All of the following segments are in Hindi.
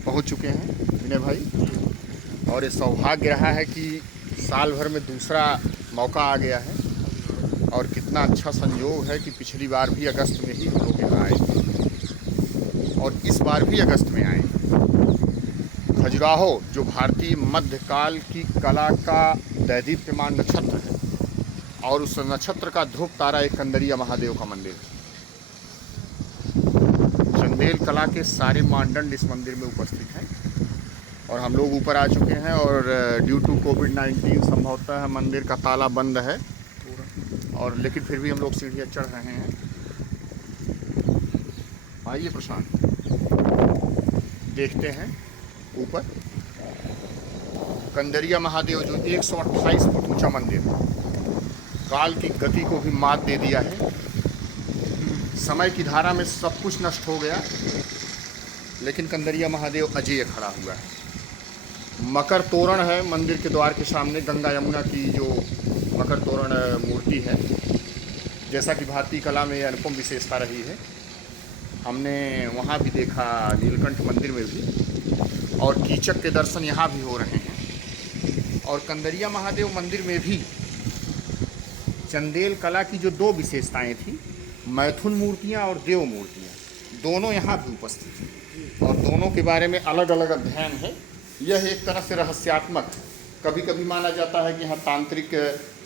पहुंच चुके हैं विनय भाई, और ये सौभाग्य रहा है कि साल भर में दूसरा मौका आ गया है। और कितना अच्छा संयोग है कि पिछली बार भी अगस्त में ही हम लोग यहाँ आए और इस बार भी अगस्त में आए। खजुराहो जो भारतीय मध्यकाल की कला का दैदीप्यमान नक्षत्र है, और उस नक्षत्र का ध्रुव तारा एक कंदरिया महादेव का मंदिर है। चंदेल कला के सारे मानदंड इस मंदिर में उपस्थित हैं, और हम लोग ऊपर आ चुके हैं। और ड्यू टू कोविड-19 संभवतः मंदिर का ताला बंद है, और लेकिन फिर भी हम लोग सीढ़ियाँ चढ़ रहे हैं। आइए प्रशांत, देखते हैं ऊपर कंदरिया महादेव जो 128 फुट ऊंचा मंदिर, काल की गति को भी मात दे दिया है। समय की धारा में सब कुछ नष्ट हो गया, लेकिन कंदरिया महादेव अजेय खड़ा हुआ है। मकर तोरण है मंदिर के द्वार के सामने, गंगा यमुना की जो मकर तोरण मूर्ति है, जैसा कि भारतीय कला में अनुपम विशेषता रही है। हमने वहाँ भी देखा, नीलकंठ मंदिर में भी, और कीचक के दर्शन यहाँ भी हो रहे हैं। और कंदरिया महादेव मंदिर में भी चंदेल कला की जो दो विशेषताएं थी, मैथुन मूर्तियाँ और देव मूर्तियाँ, दोनों यहाँ भी उपस्थित हैं, और दोनों के बारे में अलग अलग अध्ययन है। यह एक तरह से रहस्यात्मक, कभी कभी माना जाता है कि यहाँ तांत्रिक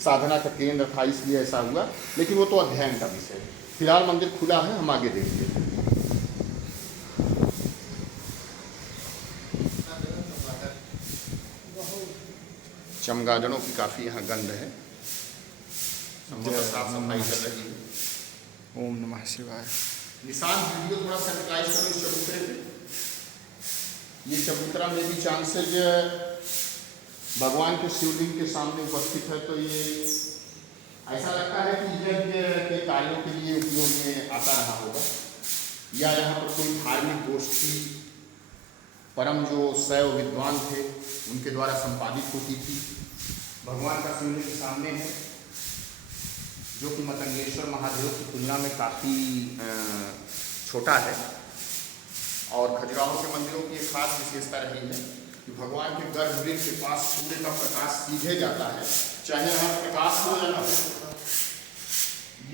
साधना का केंद्र था इसलिए ऐसा हुआ, लेकिन वो तो अध्ययन का विषय है। फिलहाल मंदिर खुला है, हम आगे देखते हैं। चमगादड़ों की काफ़ी यहाँ गंध है, साफ सफाई चल रही है। ओम नमः शिवाय। निशान वीडियो थोड़ा सैनिटाइज करो इस चबूतरे पे। ये चबूतरा में भी चांसेज भगवान के शिवलिंग के सामने उपस्थित है, तो ये ऐसा लगता है कि यज्ञ के कार्यों के लिए उपयोग में आता रहा होगा, या यहाँ पर कोई धार्मिक गोष्ठी परम जो शैव विद्वान थे उनके द्वारा संपादित होती थी। भगवान का शिवलिंग सामने है, जो कि मतंगेश्वर महादेव की तुलना में काफ़ी छोटा है। और खजुराहो के मंदिरों की एक खास विशेषता रही है कि भगवान के गर्भगृह के पास सूर्य का प्रकाश सीधे जाता है, चाहे यहाँ प्रकाश हो या न हो।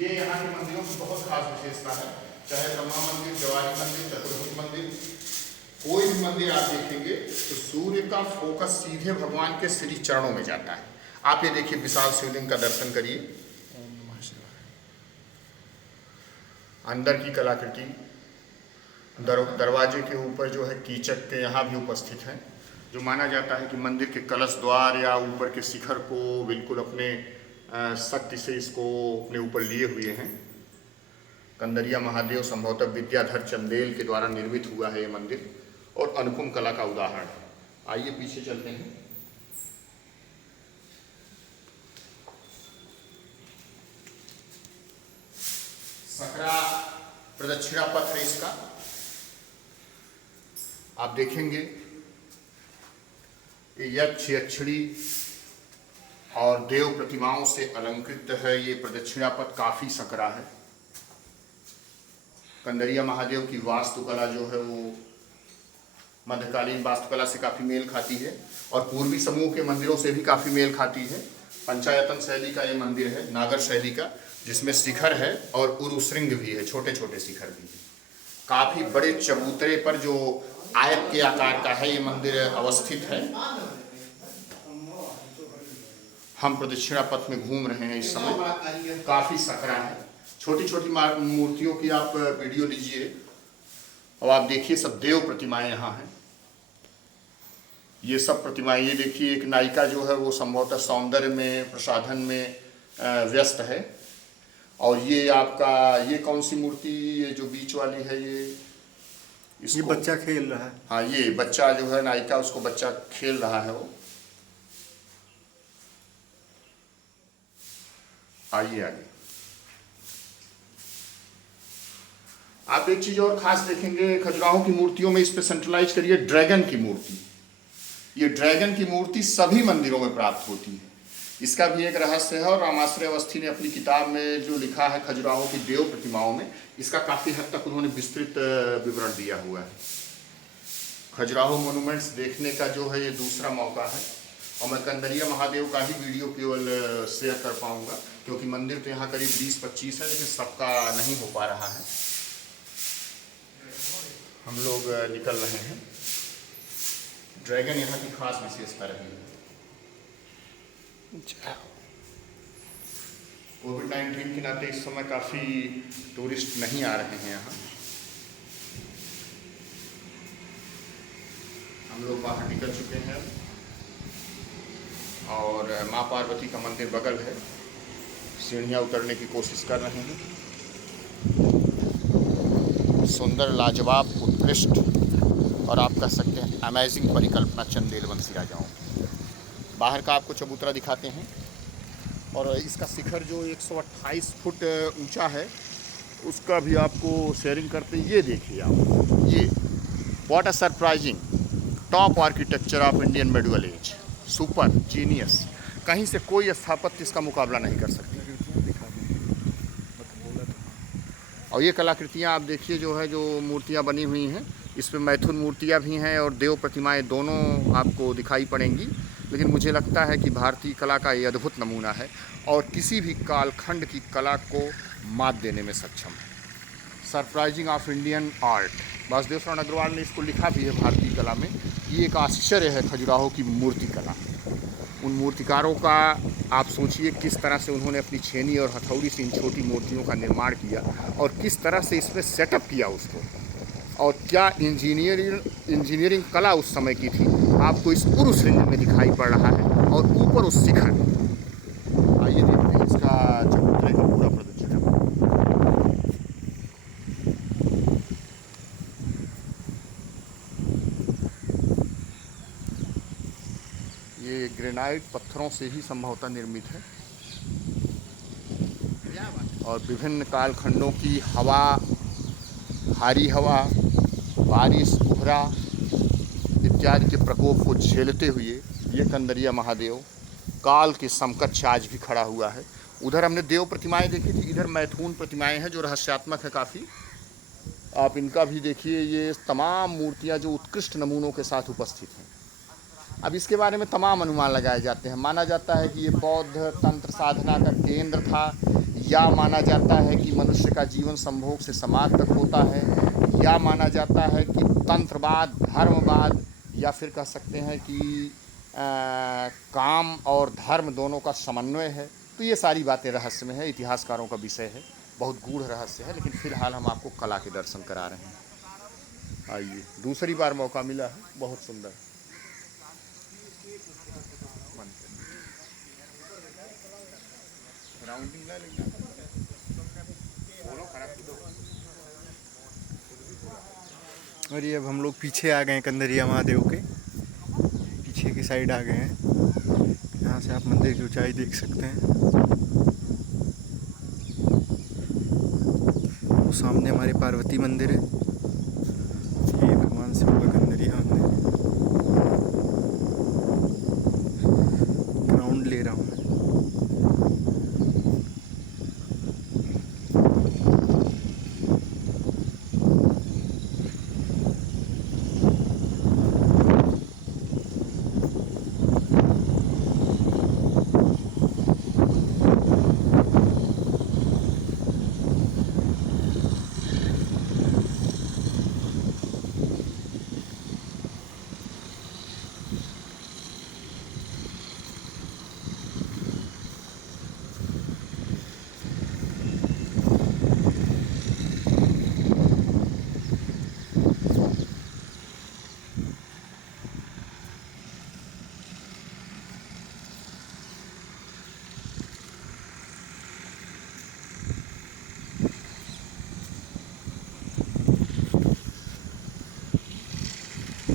ये यहाँ के मंदिरों की बहुत खास विशेषता है। चाहे ब्रह्मा मंदिर, जवारी मंदिर, चतुर्भुज मंदिर, कोई भी मंदिर आप देखेंगे तो सूर्य का फोकस सीधे भगवान के श्री चरणों में जाता है। आप ये देखिए, विशाल शिवलिंग का दर्शन करिए। अंदर की कलाकृति, दरवाजे के ऊपर जो है कीचक के यहाँ भी उपस्थित हैं, जो माना जाता है कि मंदिर के कलश द्वार या ऊपर के शिखर को बिल्कुल अपने शक्ति से इसको अपने ऊपर लिए हुए हैं। कंदरिया महादेव संभवतः विद्याधर चंदेल के द्वारा निर्मित हुआ है ये मंदिर, और अनुपम कला का उदाहरण है। आइए पीछे चलते हैं। सकरा प्रदक्षिणा पथ है इसका। आप देखेंगे यक्ष, यक्षिणी और देव प्रतिमाओं से अलंकृत है। ये प्रदक्षिणा पथ काफी सकरा है। कंदरिया महादेव की वास्तुकला जो है वो मध्यकालीन वास्तुकला से काफी मेल खाती है, और पूर्वी समूह के मंदिरों से भी काफी मेल खाती है। पंचायतन शैली का ये मंदिर है, नागर शैली का, जिसमें शिखर है और उरुश्रृंग भी है, छोटे छोटे शिखर भी है। काफी बड़े चबूतरे पर जो आयत के आकार का है ये मंदिर अवस्थित है। हम प्रदक्षिणा पथ में घूम रहे हैं इस समय, काफी सकरा है। छोटी छोटी मूर्तियों की आप वीडियो लीजिए, और आप देखिए सब देव प्रतिमाएं यहाँ हैं। ये सब प्रतिमाएं, ये देखिए एक नायिका जो है वो संभवतः सौंदर्य में, प्रसाधन में व्यस्त है। और ये आपका, ये कौन सी मूर्ति, ये जो बीच वाली है, ये बच्चा खेल रहा है। हाँ, ये बच्चा जो है, नायिका, उसको बच्चा खेल रहा है वो। आइए आगे। आप एक चीज और खास देखेंगे खजुराहो की मूर्तियों में, इस पे सेंट्रलाइज करिए ड्रैगन की मूर्ति। ये ड्रैगन की मूर्ति सभी मंदिरों में प्राप्त होती है। इसका भी एक रहस्य है, और रामाश्रय अवस्थी ने अपनी किताब में जो लिखा है खजुराहो की देव प्रतिमाओं में, इसका काफी हद तक उन्होंने विस्तृत विवरण दिया हुआ है। खजुराहो मोनूमेंट्स देखने का जो है ये दूसरा मौका है, और मैं कंदरिया महादेव का ही वीडियो केवल शेयर कर पाऊँगा, क्योंकि मंदिर तो यहाँ करीब 20-25 है, लेकिन सबका नहीं हो पा रहा है। हम लोग निकल रहे हैं। ड्रैगन यहाँ की खास विशेषता रही है। कोविड-19 के नाते इस समय काफ़ी टूरिस्ट नहीं आ रहे हैं यहाँ। हम लोग बाहर निकल चुके हैं और माँ पार्वती का मंदिर बगल है। सीढ़ियाँ उतरने की कोशिश कर रहे हैं। सुंदर, लाजवाब, उत्कृष्ट और आप कह सकते हैं अमेजिंग परिकल्पना चंदेल वंशी राजाओं। बाहर का आपको चबूतरा दिखाते हैं, और इसका शिखर जो 128 फुट ऊंचा है उसका भी आपको शेयरिंग करते हैं। ये देखिए आप, ये what a surprising top architecture of Indian medieval age, super genius. कहीं से कोई स्थापत्य इसका मुकाबला नहीं कर सकती। और ये कलाकृतियाँ आप देखिए जो है, जो मूर्तियाँ बनी हुई हैं, इसमें मैथुन मूर्तियाँ भी हैं और देव प्रतिमाएं दोनों आपको दिखाई पड़ेंगी। लेकिन मुझे लगता है कि भारतीय कला का ये अद्भुत नमूना है और किसी भी कालखंड की कला को मात देने में सक्षम है। Surprising of Indian art, Vasudev शरण अग्रवाल ने इसको लिखा भी है भारतीय कला में। ये एक आश्चर्य है खजुराहो की मूर्ति कला। उन मूर्तिकारों का आप सोचिए किस तरह से उन्होंने अपनी छेनी और हथौड़ी से इन छोटी मूर्तियों का निर्माण किया और किस तरह से इसमें सेटअप किया उसको, और क्या इंजीनियरिंग कला उस समय की थी आपको इस पुरुष रिंग में दिखाई पड़ रहा है। और ऊपर उस शिखर, आइए देखते हैं इसका चबूतरे का पूरा प्रदर्शन। ये ग्रेनाइट पत्थरों से ही संभवतः निर्मित है और विभिन्न कालखंडों की हवा, भारी हवा, बारिश, कोहरा इत्यादि के प्रकोप को झेलते हुए ये कंदरिया महादेव काल के समकक्ष आज भी खड़ा हुआ है। उधर हमने देव प्रतिमाएं देखी थी, इधर मैथुन प्रतिमाएं हैं जो रहस्यात्मक है काफ़ी। आप इनका भी देखिए, ये तमाम मूर्तियां जो उत्कृष्ट नमूनों के साथ उपस्थित हैं। अब इसके बारे में तमाम अनुमान लगाए जाते हैं। माना जाता है कि ये बौद्ध तंत्र साधना का केंद्र था, या माना जाता है कि मनुष्य का जीवन संभोग से समाज तक होता है, या माना जाता है कि तंत्रवाद, धर्मवाद, या फिर कह सकते हैं कि काम और धर्म दोनों का समन्वय है। तो ये सारी बातें रहस्य में है, इतिहासकारों का विषय है, बहुत गूढ़ रहस्य है। लेकिन फिलहाल हम आपको कला के दर्शन करा रहे हैं। आइए, दूसरी बार मौका मिला है, बहुत सुंदर। और ये अब हम लोग पीछे आ गए हैं, कंदरिया महादेव के पीछे की साइड आ गए हैं। यहाँ से आप मंदिर की ऊंचाई देख सकते हैं। वो सामने हमारे पार्वती मंदिर है।